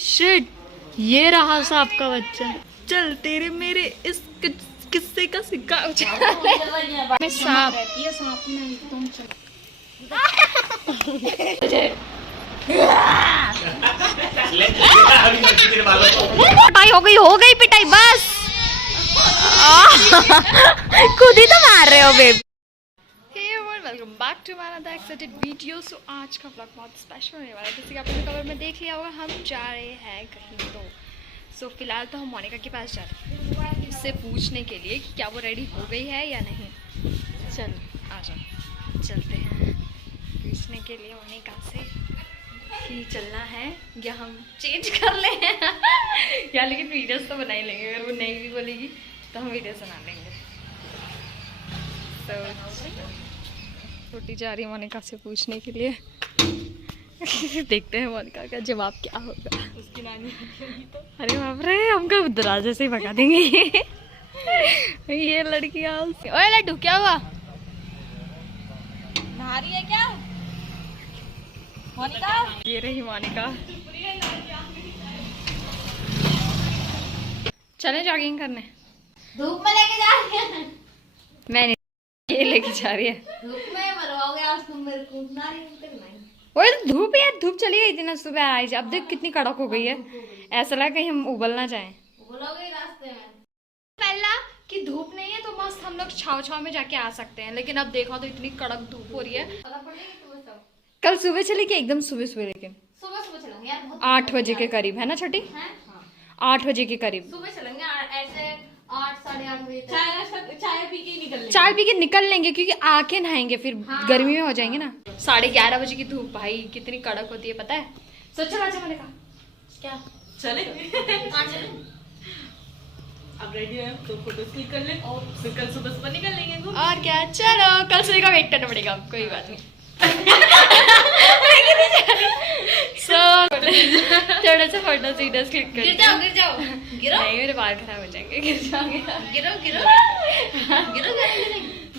Shit, ये रहा सांप का बच्चा। चल तेरे मेरे इस किस्से का सिक्का मैं सांप पिटाई हो गई पिटाई बस। खुद ही तो मार रहे हो babe. Welcome back to my another excited video. So आज का व्लॉग बहुत स्पेशल होने वाला है। जैसे कि आपने कवर में देख लिया होगा, हम जा रहे हैं कहीं तो। सो फिलहाल तो हम मोनिका के पास जा रहे हैं उससे पूछने के लिए कि क्या वो रेडी हो गई है या नहीं। चल आ जाओ, चलते हैं पूछने के लिए मोनिका से कि चलना है या हम चेंज कर लें या लेकिन वीडियोस तो बना ही लेंगे। अगर वो नहीं भी बोलेगी तो हम वीडियोस बना लेंगे। तो छोटी जा रही है मोनिका से पूछने के लिए। देखते हैं मोनिका का जवाब क्या होगा। उसकी नानी तो अरे बाप रे, हमको दरवाजे से ही भगा देंगे ये लड़कियां। ओए लड्डू क्या हुआ, नहा रही है क्या मोनिका? ये रही मोनिका। चले जॉगिंग करने। धूप में लेके जा रही है? मैं नहीं, ये लेके जा रही है। धूप में मरवाओगे आज तुम मेरे को। ना रही नहीं। ओए धूप यार, धूप चली गई थी ना सुबह आई। अब देख कितनी कड़क हो गई है। ऐसा लगा कहीं हम उबल ना जाएं। उबलोगे रास्ते में। पहला कि धूप नहीं है तो मस्त हम लोग छाव छाव में जाके आ सकते हैं, लेकिन अब देखो तो इतनी कड़क धूप हो रही है। कल सुबह चले कि एकदम सुबह सुबह, लेकिन सुबह सुबह चलेंगे यार। 8 बजे के करीब है ना छोटी? 8 बजे के करीब सुबह चलेंगे ऐसे 8 साढ़े 8 बजे। चाय पी के निकल लेंगे। चाय पी के निकल लेंगे क्योंकि आके नहाएंगे फिर गर्मी में हो जाएंगे ना। 11:30 बजे की धूप भाई कितनी कड़क होती है पता है। तो चलो अच्छा मैंने कहा क्या चले अब रेडी है तो फोटो क्लिक कर ले और फिर कल सुबह निकल लेंगे। और क्या, चलो कल सुबह का वेट करना पड़ेगा, कोई बात नहीं। थोड़ा सा फोटो सीरियस क्लिक कर। गिर जाओ गिरो। नहीं मेरे बाल खराब हो जाएंगे, गिर जाओगे। गिरो।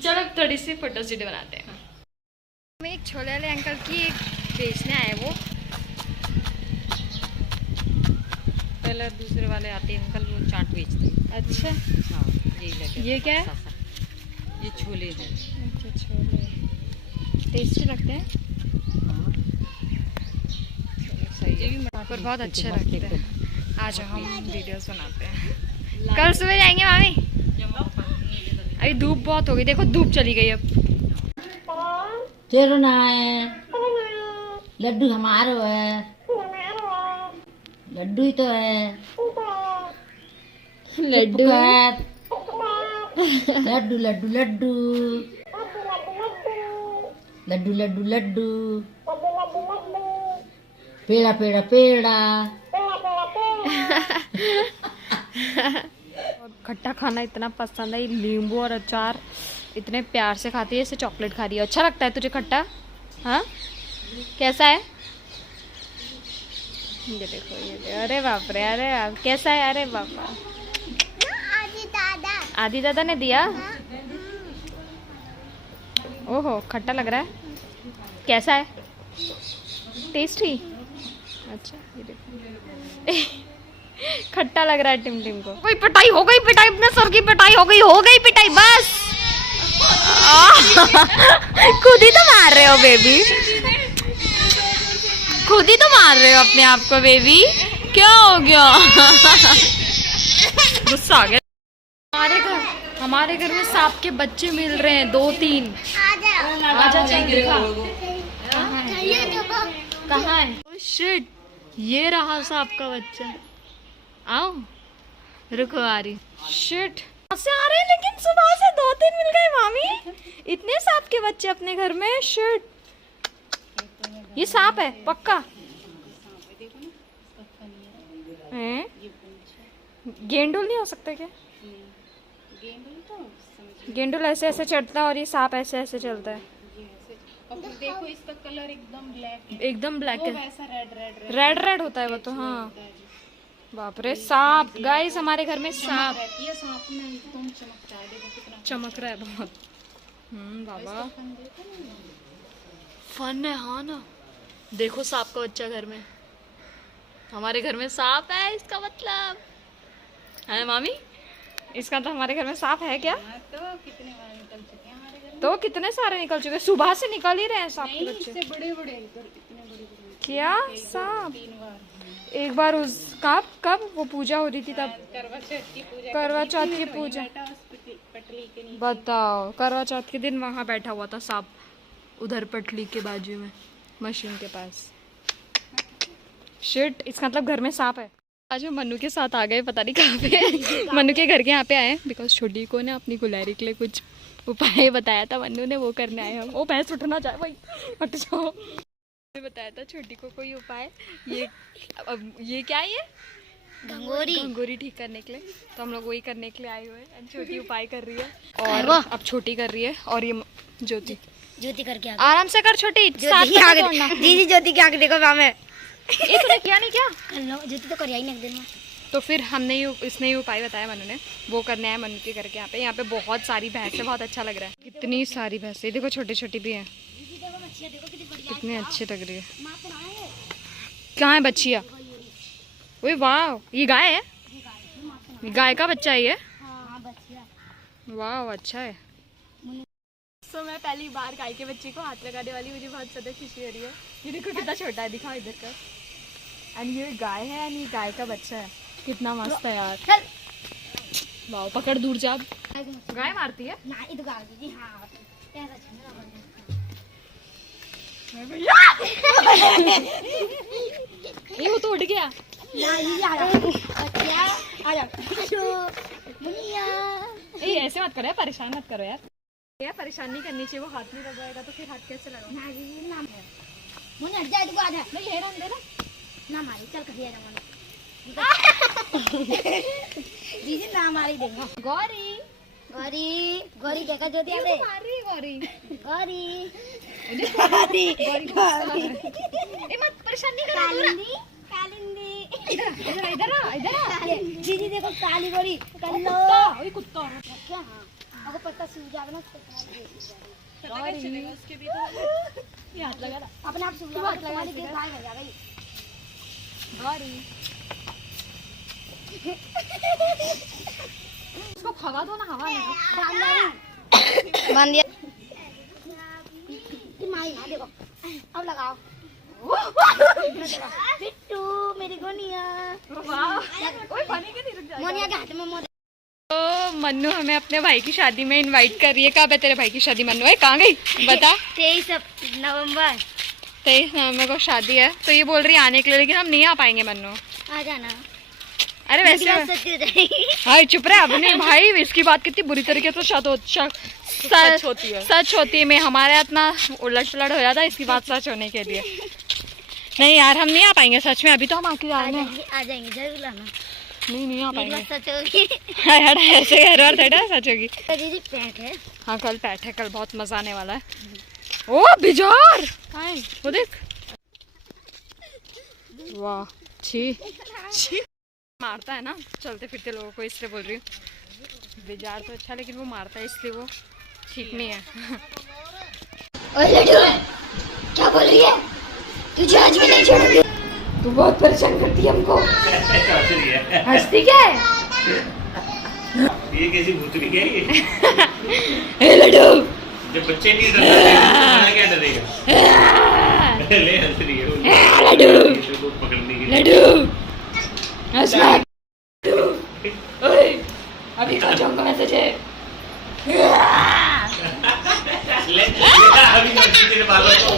चलो थोड़ी सी फोटो वीडियो बनाते हैं। मैं एक छोले वाले अंकल की एक बेचने आए। वो पहले दूसरे वाले आते हैं अंकल, वो चाट बेचते हैं। अच्छा हाँ यही लगे। ये क्या है? ये छोले हैं। अच्छा छोले टेस्टी लगते हैं। हाँ सही है, पर बहुत अच्छे लगते हैं। आज हम वीडियोस बनाते हैं। कल सुबह जाएंगे मामी। अभी धूप बहुत हो गई, देखो धूप चली गई अब। तेरा ना है लड्डू, हमारो है लड्डू ही तो है। लड्डू है लड्डू लड्डू लड्डू लड्डू लड्डू लड्डू पेड़ा पेड़ा पेड़ा। खट्टा खाना इतना पसंद है, नींबू और अचार इतने प्यार से खाती है, इसे चॉकलेट खा रही है। अच्छा लगता है तुझे खट्टा? हाँ कैसा है? ये देखो ये अरे बाप रे, अरे बाप कैसा है? अरे बाप आदि दादा ने दिया। ओहो खट्टा लग रहा है, कैसा है? टेस्टी? अच्छा ये देखो खट्टा लग रहा है टिम टिम को। कोई पिटाई हो गई, पिटाई अपने सर की पिटाई हो गई पिटाई बस। खुद ही तो मार रहे हो बेबी, खुद ही तो मार रहे हो अपने आप को बेबी, क्या हो गया? गुस्सा आ गया। हमारे घर में सांप के बच्चे मिल रहे हैं 2-3। आजा चल दिखा कहाँ है। शिट, ये रहा सांप का बच्चा। आओ रुको आ रही। शिट से आ रहे हैं, लेकिन सुबह से 2-3 मिल गए मामी। इतने सांप के बच्चे अपने घर में। शिट ये सांप है पक्का। गेंडुल नहीं हो सकता क्या? गेंडुल ऐसे ऐसे चढ़ता है और ये सांप ऐसे ऐसे चलता है। देखो इसका कलर एकदम ब्लैक है। एकदम ब्लैक है, वैसा रेड रेड होता है वो तो। हाँ बाप रे सांप गाइस, हमारे घर में सांप। ये सांप में एकदम चमकता है, देखो कितना चमक रहा है बहुत। बाबा फन है। हाँ ना देखो सांप का बच्चा घर में। हमारे घर में सांप है, इसका मतलब है मामी, इसका तो हमारे घर में सांप है क्या? तो कितने बार निकल चुके हैं हमारे घर तो कितने सारे निकल चुके, सुबह से निकल ही रहे हैं सांप के में। बच्चे। इससे बड़े बड़े इधर कितने बड़े बड़े क्या सांप? 3 बार एक बार उस कब वो पूजा हो रही थी तब, करवा चौथ की पूजा करवा चौथ की पूजा, बेटा उस पटली के नीचे। बताओ करवा चौथ के दिन वहाँ बैठा हुआ था सांप, उधर पटली के बाजू में मशीन के पास। शिट, इसका मतलब घर में सांप है। आज हम मन्नू के साथ आ गए, पता नहीं कहाँ पे मन्नू के घर के यहाँ पे आए हैं बिकॉज छोटी को ने अपनी गुलैरी के लिए कुछ उपाय बताया था, मन्नू ने वो करने आए हम। वो भैंस उठना चाहे भाई, हट जाओ। बताया था छोटी को कोई उपाय, ये अब ये क्या है, ये घंगोरी ठीक करने के लिए, तो हम लोग वही करने के लिए आए हुए हैं। छोटी उपाय कर रही है और अब छोटी कर रही है, और ये ज्योति करके आराम से कर छोटी, साथ में मत तोड़ना। दीदी ज्योति की आंख देखो मामे। ये तूने किया नहीं क्या? ज्योति तो करिया ही नहीं दिन में। तो फिर हमने इसने ये उपाय बताया मनु ने, वो करने आए मनु के घर के यहाँ पे बहुत सारी भैंसें, बहुत अच्छा लग रहा है। कितनी सारी भैंसें देखो, छोटी छोटी भी हैं, कितनी अच्छी लग रही है। कहाँ है बच्चिया? ओए वाह, ये गाय है, गाय का बच्चा है ये। वाह अच्छा है। सो मैं पहली बार गाय के बच्चे को हाथ लगाने वाली, मुझे बहुत ज़्यादा खुशी हो रही है। ये देखो कितना छोटा है, दिखाओ इधर का। एंड ये गाय है, एंड ये गाय का बच्चा है, कितना मस्त है यार। वाह, पकड़ दूर जा। गाय मारती है ये, वो तो उड़ गया। ए ऐसे मत करो यार, परेशान मत करो यार, परेशान नहीं करनी चाहिए। वो हाथ नहीं लगाएगा तो फिर हाथ कैसे लगाओ? दीदी ना हमारी देखो। गौरी गौरी गौरी देखा ज्योति ये तो मार रही है गौरी। गौरी ए मत परेशान नहीं करो, कालिंदी कालिंदी इधर इधर आ, इधर आ। दीदी देखो काली गौरी कल्लो ओए कुत्ता क्या। हाँ अगर पत्ता सूख जाएगा ना उसके भी तो हाथ लगा था। अपने आप सूख जाएगा, तुम्हारी देख भाग हो जाएगा। गौरी उसको भगा दो ना हवा में। बांध दिया। माई ना देखो, अब लगाओ। बिट्टू मेरी गोनिया। वाह, ओए पानी के नहीं रुक जा। मोनिया के हाथ में मोर। तो मन्नू हमें अपने भाई की शादी में इनवाइट कर रही है। कब है तेरे भाई की शादी मन्नू? है कहाँ गई बता। 23 नवंबर 23 नवंबर को शादी है, तो ये बोल रही है आने के लिए, लेकिन हम नहीं आ पाएंगे मन्नू। आ जाना। अरे वैसे हाय चुप रहे अपने भाई, इसकी बात कितनी बुरी तरीके से सच होती है। सच होती है, मैं हमारे इतना उलट पुलट हो जाता है इसकी बात सच होने के लिए। नहीं यार हम नहीं आ पाएंगे सच में, अभी तो हम आके जा रहे हैं। आ जाएंगे जरूर लाना। नहीं आ पाएंगे। सच होगी। यार ऐसे कह रहा था, सच होगी। दीदी पैट है। हाँ कल पैट है, कल बहुत मजा आने वाला है। ओ बिजार कहाँ है वो देख। वाह छी मारता है ना चलते फिरते लोगों को, इसलिए बोल रही हूँ। बिजार तो अच्छा, लेकिन वो मारता है इसलिए वो ठीक नहीं है। ओए लड्डू क्या बोल रही है? तुझे आज भी नहीं छोड़ूंगी। तू बहुत परेशान करती है हमको। हंसती क्या है? ये कैसी भूतनी है ये? ए लड्डू जब बच्चे नहीं डरते तो बड़ा क्या डरेगा? ले हंस रही है वो। लड्डू पकड़ने के लिए। लड्डू हंसना। ओए अभी कहाँ जाऊंगा मैसेज है। ले अभी मस्ती तेरे बालों को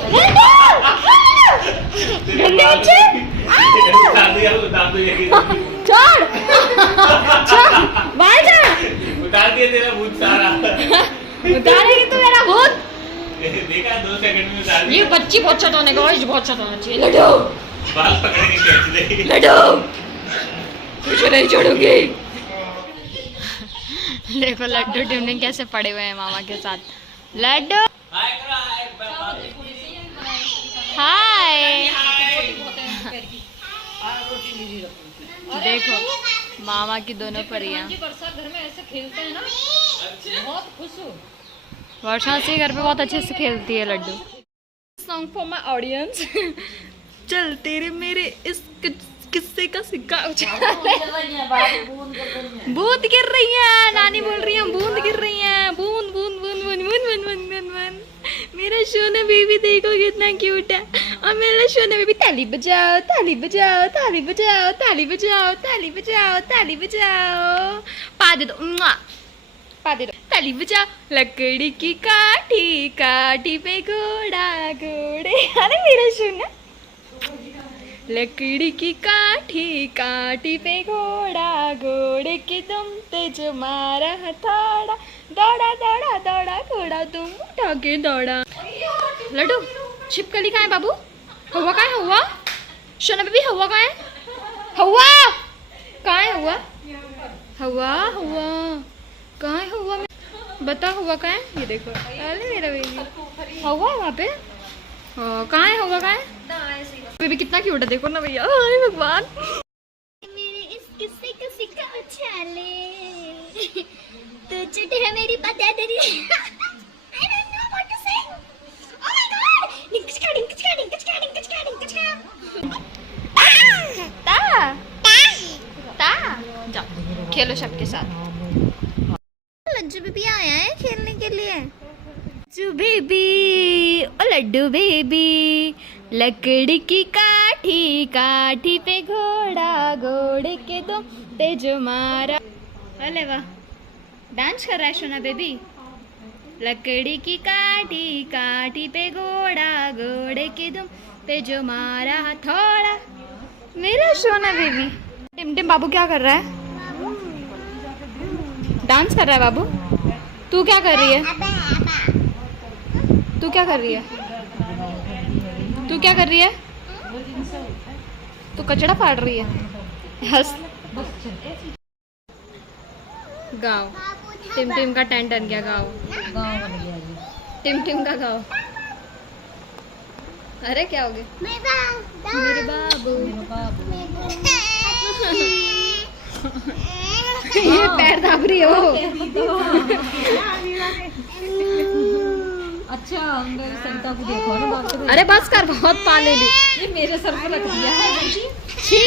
उतार दो ये। छोड़ बाहर जा। उतार दिया तेरा भूत सारा। उतारेगी तू मेरा भूत। देखा 2 सेकंड में उतार ये दिया। बच्ची बहुत चटाने का, बहुत चटाना चाहिए। लड्डू बाल पकड़ेंगे कैसे? लड्डू तुझे नहीं छोड़ूंगी। देखो लड्डू टिमटिम कैसे पड़े हुए हैं मामा के साथ। लड्डू हाय। देखो मामा की दोनों परियां। घर में ऐसे खेलते हैं ना, बहुत खुश हूँ। वर्षा से घर पे बहुत अच्छे से खेलती है Laddu. Song for my audience. चल तेरे मेरे इस किस्से का सिक्का उछाले। बूंद गिर रही है, नानी बोल रही है बूंद गिर रही है, बूंद बूंद बूंद बूंद बूंद बूंद बूंद बूंद बूंद। मेरा सोना बेबी देखो कितना क्यूट है। और मेरा सोना बेबी ताली बजाओ ताली बजाओ ताली बजाओ ताली बजाओ ताली बजाओ ताली बजाओ। पा दे दो, पा दे दो। ताली बजाओ। लकड़ी की काठी काठी पे घोड़ा घोड़े। अरे मेरा सोना। लकड़ी की काठी काठी पे घोड़ा घोड़े के तुम तेज मारा हथौड़ा। दौड़ा दौड़ा दौड़ा घोड़ा तुम उठा के दौड़ा। लड्डू छिपकली कहाँ है बाबू? हवा कहाँ है? हवा सोना बेबी हवा कहाँ है? हवा कहाँ है? हवा हवा हवा कहाँ है? हवा में बता हुआ कहाँ है? ये देखो अरे मेरा बेबी हवा है वहाँ पे। हाँ कहाँ है? हवा कहाँ है? बेबी कितना क्यूट है देखो ना भैया। अरे भगवान मेरे इस किस्से का सिक्का उछाले तो चुट है मेरी पता तेरी। I don't know what to say. Oh my god! डिंकचका डिंकचका डिंकचका डिंकचका डिंकचका। ता ता जाओ खेलो सबके साथ। लड्डू बेबी आया है खेलने के लिए। लड्डू बेबी ओ लड्डू बेबी। लकड़ी की काठी काठी पे घोड़ा घोड़े के दो तेज मारा। अरे वाह डांस कर रहा है सोना बेबी। लकड़ी की काठी काठी पे घोड़ा घोड़े के दुम तेज मारा हथौड़ा। मेरा सोना बेबी। टिम टिम बाबू क्या कर रहा है? डांस कर रहा है बाबू। तू क्या कर रही है? तू क्या कर रही है? तू क्या कर रही है? तू कचड़ा फाड़ रही है। हंस गाओ। टिम टिम का टेंट बन गया। गाओ टिम टिम का गाओ। अरे क्या हो गया? मेरे बाबू ये पैर दाब रही हो। अच्छा मेरे संता को देखो ना बाप रे। अरे बस कर बहुत पा ले ली। ये मेरे सर पे रख दिया है। छी